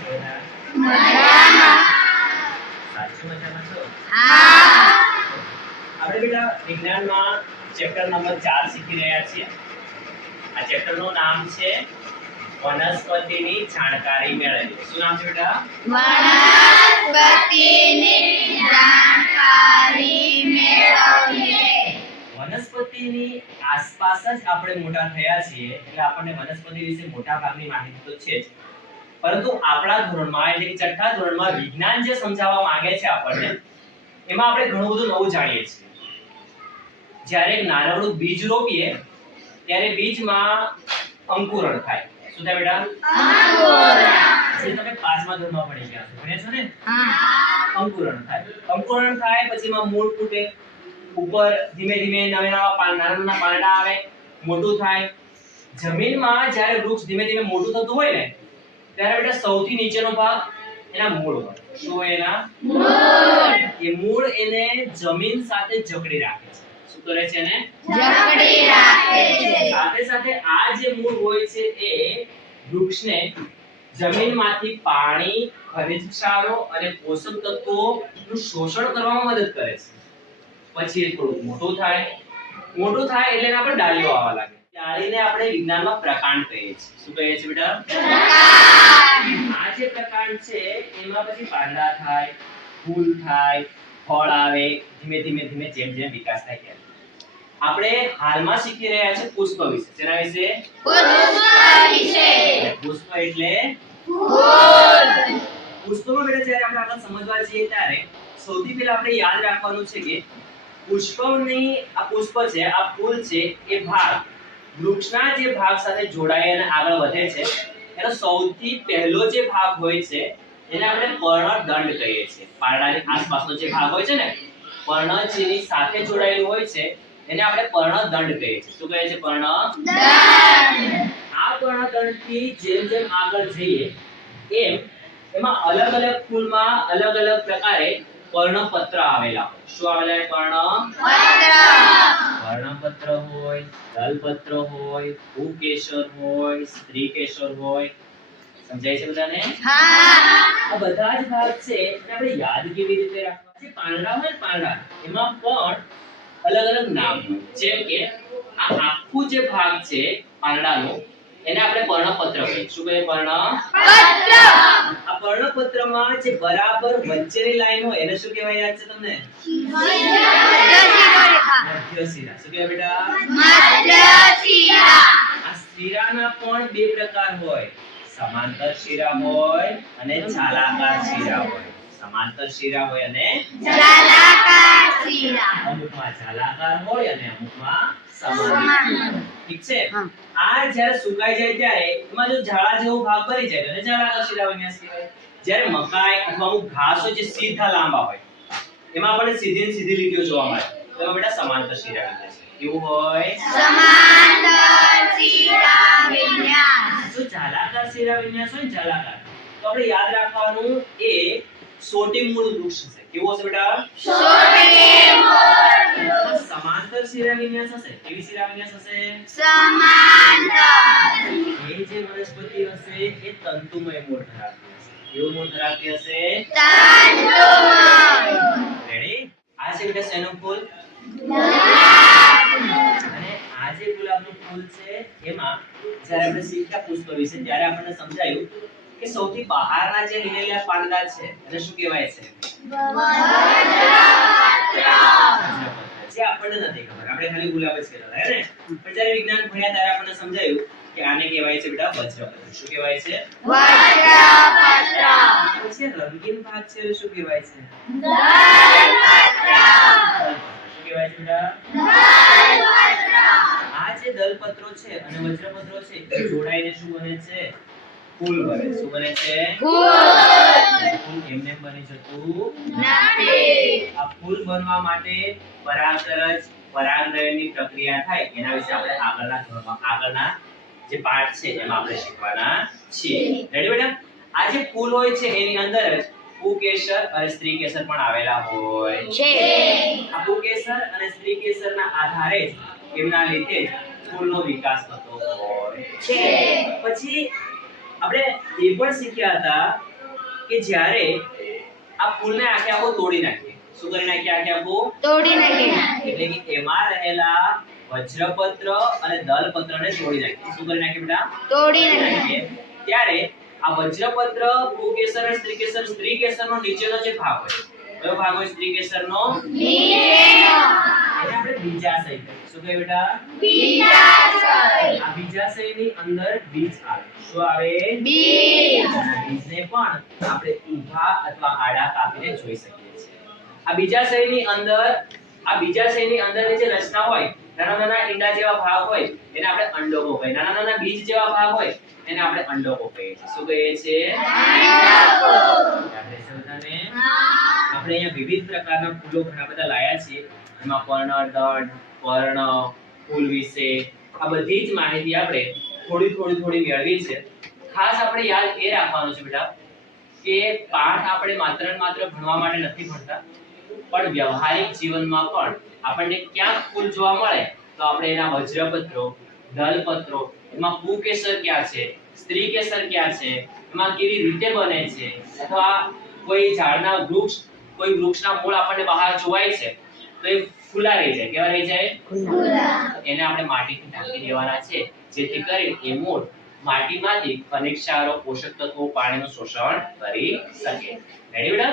છો ની સાચું મજામાં છો આપણે બેટા વિજ્ઞાનમાં ચેપ્ટર નંબર 4 શીખી રહ્યા છીએ. આ ચેપ્ટર નામ છે વનસ્પતિની જાણકારી મેળવવી. શું નામ છે બેટા? વનસ્પતિની જાણકારી મેળવીએ. વનસ્પતિની આસપાસ જ આપણે મોટા થયા છીએ. એટલે આપણને વનસ્પતિ વિશે મોટા ભાગની માહિતી તો છે જ. પરંતુ આપણા ધોરણમાં એટલે કે છઠ્ઠા ધોરણમાં વિજ્ઞાન જે સમજાવવા માંગે છે આપણને એમાં આપણે ઘણું બધું નવું જાણીએ છીએ. જ્યારે નાનકડું બીજ રોપીએ ત્યારે બીજમાં અંકુરણ થાય. શું થાય બેટા? તમે પાંચમા ધોરણમાં ભણી ગયા છો ભણ્યા છો ને? અંકુરણ થાય. અંકુરણ થાય પછી એમાં મૂળ ફૂટે ઉપર ધીમે ધીમે નવા નવા નાના નાના પાંદડા આવે મોટું થાય. જમીનમાં જ્યારે વૃક્ષ ધીમે ધીમે મોટું થતું હોય ને ત્યારે બેટા સૌથી નીચેનો ભાગ એના મૂળ હોય. શું એના? એના એ મૂળ એને જમીન સાથે જકડી રાખે છે. શું કરે છે એને? જકડી રાખે છે. સાથે સાથે આ જે મૂળ હોય છે એ વૃક્ષને જમીનમાંથી પાણી ખનિજ ક્ષારો અને પોષક તત્વો નું શોષણ કરવામાં મદદ કરે છે. પછી એ થોડું મોટું થાય. મોટું થાય એટલે એના પર ડાળીઓ આવવા લાગે. ડાળીને આપણે વિજ્ઞાનમાં પ્રકાંડ કહીએ છીએ. શું કહીએ છીએ બેટા? આ જે પ્રકાંડ છે એમાં પછી પાંદડા થાય ફૂલ થાય ફળ આવે ધીમે ધીમે ધીમે જેમ જેમ વિકાસ થાય ત્યારે આપણે હાલમાં શીખી રહ્યા છે પુષ્પ વિશે. જેના વિશે? પુષ્પ વિશે. પુષ્પ એટલે ફૂલ. પુષ્પમાં બેટા જ્યારે આપણે આગળ સમજવા જઈએ ત્યારે સૌથી પહેલા આપણે યાદ રાખવાનું છે કે પુષ્પની આ પુષ્પ છે આ ફૂલ છે એ ભાગ. વૃક્ષના જે ભાગ સાથે જોડાઈ અને આગળ વધે છે એનો સૌથી પહેલો જે ભાગ હોય છે એને આપણે પર્ણદંડ કહીએ છીએ. પાંદડાની આસપાસનો જે ભાગ હોય છે ને પર્ણ જેની સાથે જોડાયેલું હોય છે એને આપણે પર્ણદંડ કહીએ છીએ. શું કહે છે પર્ણ? આ પર્ણદંડથી જેમ જેમ આગળ જઈએ એમ એમાં અલગ અલગ ફૂલમાં અલગ અલગ પ્રકારે પર્ણપત્ર આવેલા હોય. શું આવેલા હોય પર્ણ? પત્ર પર્ણપત્ર હોય દલપત્ર હોય ભૂકેશર હોય સ્ત્રીકેશર હોય. સમજાય છે બધાને? હા. આ બધા જ ભાગ છે એને આપણે યાદ કેવી રીતે રાખવા છે? પાંદડા હોય પાંડા પાંદડા. એમાં પણ અલગ અલગ નામ જેમ કે આ આખું જે ભાગ છે પાંદડાનો એને આપણે પર્ણપત્ર કહીએ. શું કહીએ પર્ણ? પત્ર આ પર્ણપત્રમાં જે બરાબર વચ્ચેની લાઈન હોય એને શું કહેવાય યાદ છે તમને? મધ્યશિરા. શું કહેવાય બેટા? મધ્યશિરા. આ શિરાના પણ બે પ્રકાર હોય. સમાંતર શિરા હોય અને જાલાકાર શિરા હોય. સમાંતર શિરા હોય અને અમુકમાં જાલાકાર હોય અને અમુકમાં સમાન. ઠીક છે? આ જ્યારે સુકાઈ જાય ત્યારે એમાં જો ઝાડા જેવો ભાગ બની જાય તો એને જાલાકાર કહેવાય? જ્યારે મકાઈ અથવા અમુક ઘાસ હોય જે સીધા લાંબા હોય એમાં આપણે સીધી ને સીધી લીટીઓ જોવા મળે. તો એમાં બેટા સમાંતર શિરા કેવું હોય? સમાંતર શિરા જો જાલાકાર શિરાવિન્યાસ હોય ઝાલાકાર તો આપણે યાદ રાખવાનું એ સોટી મૂળ વૃક્ષ હશે કેવો હશે બેટા? સોટી સમાંતર શિરા વિન્યાસ હશે. કેવી શિરા વિન્યાસ હશે? સમાંતર. એ જે વનસ્પતિ હશે એ તંતુમય મૂળ ધરાવતી હશે. કેવો મૂળ ધરાવતી હશે? તંતુમય. રેડી આ છે બેટા શેનું ફૂલ? અને આ જે ગુલાબનું ફૂલ છે એમાં જ્યારે આપણે શીખતા પુષ્પ વિશે ત્યારે આપણને સમજાયું કે સૌથી બહારના જે લીલેલા પાંદડા છે એને શું કહેવાય છે? જે આપણને નથી ખબર. આપણે ખાલી ગુલાબ જ કહેતા હે ને? પણ જ્યારે વિજ્ઞાન ભણ્યા ત્યારે આપણને સમજાયું કે આને કહેવાય છે બેટા વજ્રપત્ર. શું કહેવાય છે? વજ્રપત્ર પછી રંગીન ભાગ છે એને શું કહેવાય છે? દલપત્ર. શું કહેવાય છે બેટા? દલપત્ર. આ જે દલપત્રો છે અને વજ્રપત્રો છે એ જોડાઈને શું બને છે? ફૂલ બને. શું બને છે? કુલ. એમને બની જતું નથી. આ કુલ બનવા માટે પરાગરજ પરાગરણની પ્રક્રિયા થાય. એના વિશે આપણે આગળના ધોરણમાં આગળના જે પાઠ છે એમાં આપણે શીખવાના છીએ. રેડી બેટા આ જે કુલ હોય છે એની અંદર જ કુકેસર અને સ્ત્રીકેસર પણ આવેલા હોય છે. આ કુકેસર અને સ્ત્રીકેસરના આધારે જ એમના લીધે જ ફૂલનો વિકાસ થતો હોય છે. પછી આપણે એ પણ શીખ્યા હતા કે જ્યારે આ ફૂલને આખે આખો તોડી નાખીએ. શું કરી નાખીએ આખે આખો? તોડી નાખીએ. એટલે કે એમાં રહેલા વજ્રપત્ર અને દલપત્રને તોડી નાખીએ. શું કરી નાખીએ બેટા? તોડી નાખીએ. ત્યારે આ વજ્રપત્ર ભૂકેસર અને સ્ત્રીકેસર સ્ત્રીકેસરનો નીચેનો જે ભાગ હોય કયો ભાગ હોય? સ્ત્રીકેસરનો? નીચેનો. એને આપણે બીજાશય. શું કહીએ બેટા? બીજાશય. આ બીજાશયની અંદર બીજ આવે. શું આવે? બીજ. બીજને પણ આપણે ઊભા અથવા આડા કાપીને જોઈ શકીએ છીએ. આ બીજાશયની અંદર આ બીજાશયની અંદરની જે રચના હોય નાના નાના ઈંડા જેવા ભાગ હોય એને આપણે અંડકો કહીએ. નાના નાના બીજ જેવા ભાગ હોય એને આપણે અંડોકો કહીએ છીએ. શું કહીએ છીએ? અંડકો યાદ આપણે અહીંયા વિવિધ પ્રકારના ફૂલો ઘણા બધા લાયા છીએ. એમાં પર્ણ પર્ણદંડ પર્ણ, ફૂલ વિશે આ બધી જ માહિતી આપણે થોડી થોડી થોડી મેળવી છે. ખાસ આપણે યાદ એ રાખવાનું છે બેટા, કે પાઠ આપણે માત્ર ને માત્ર ભણવા માટે નથી ભણતા, પણ વ્યવહારિક જીવનમાં પણ આપણને ક્યાંક ફૂલ જોવા મળે તો આપણે એના વજ્રપત્રો, દલપત્રો, એમાં પુકેસર ક્યાં છે, સ્ત્રી કેસર ક્યાં છે, એમાં કેવી રીતે બને છે, અથવા કોઈ ઝાડના વૃક્ષ, કોઈ વૃક્ષના મૂળ આપણને બહાર જોવાય છે તો એ ખુલ્લા રહી જાય. કેવા રહી જાય? ખુલ્લા. એને આપણે માટીથી ઢાંકી દેવાના છે. જેથી કરીને એ મૂળ માટીમાંથી ખનિજ સારો પોષક તત્વો પાણીનું શોષણ કરી શકે. રેડી બેટા?